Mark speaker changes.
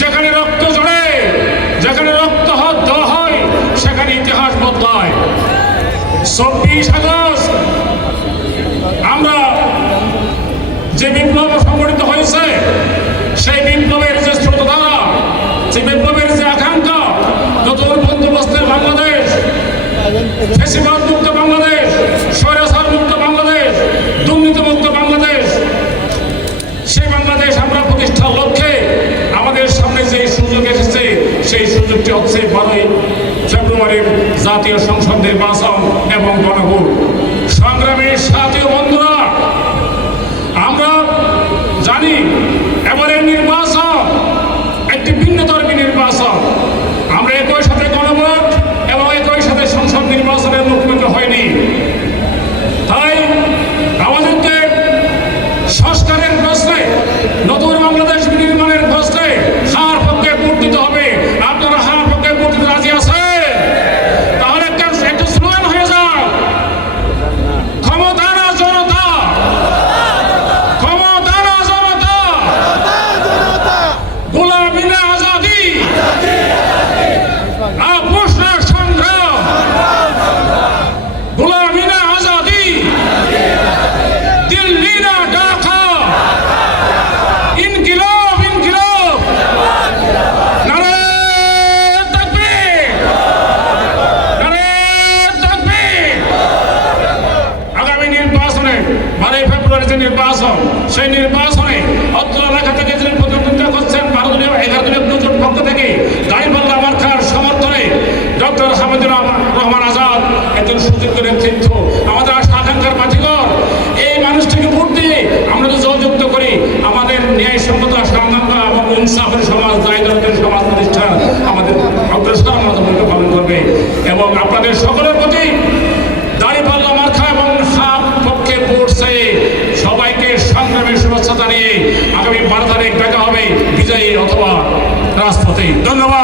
Speaker 1: যেখানে রক্ত জড়ে, যেখানে রক্ত দেওয়া হয়, সেখানে ইতিহাস বদলায়। চব্বিশ আগস্ট, আমরা যে বিপ্লব সংগঠিত হয়েছে, সেই বিপ্লবের যে স্রোতধারা যে বিপ্লবের যে আকাঙ্ক্ষা, নতুন বন্দোবস্তের বাংলাদেশ মুক্ত বাংলাদেশ দুর্নীতি মুক্ত বাংলাদেশ সেই বাংলাদেশ আমরা প্রতিষ্ঠার লক্ষ্যে আমাদের সামনে যে সুযোগ এসেছে সেই সুযোগটি হচ্ছে বারোই ফেব্রুয়ারির জাতীয় সংসদ নির্বাচন এবং গণভোট। সংগ্রামের বারোই ফেব্রুয়ারি যে নির্বাচন, সেই নির্বাচনে অত্র এলাকা থেকে যিনি প্রতিদ্বন্দ্বিতা করছেন, ভারতীয় এগারো দলীয় দুজন পক্ষ থেকে গাইবাল্লা আমার খার সমর্থনে ডক্টর হামিদুর রহমান আজাদ একজন সুযোগ্য নেতৃত্ব। আমাদের আশা আকাঙ্ক্ষার মাঝিগর এই মানুষটিকে ভোট দিয়ে আমরা যদি সহযুক্ত করি। আমাদের ন্যায় সম্মত, সংগ্রাম এবং ইনসাফের সমাজ দায়িত্বের সমাজ প্রতিষ্ঠা আমাদের অগ্রসর আমাদের ভূমিকা পালন করবে। এবং আপনাদের সকলের প্রতি বিজয়ী অথবা রাজপথে। ধন্যবাদ।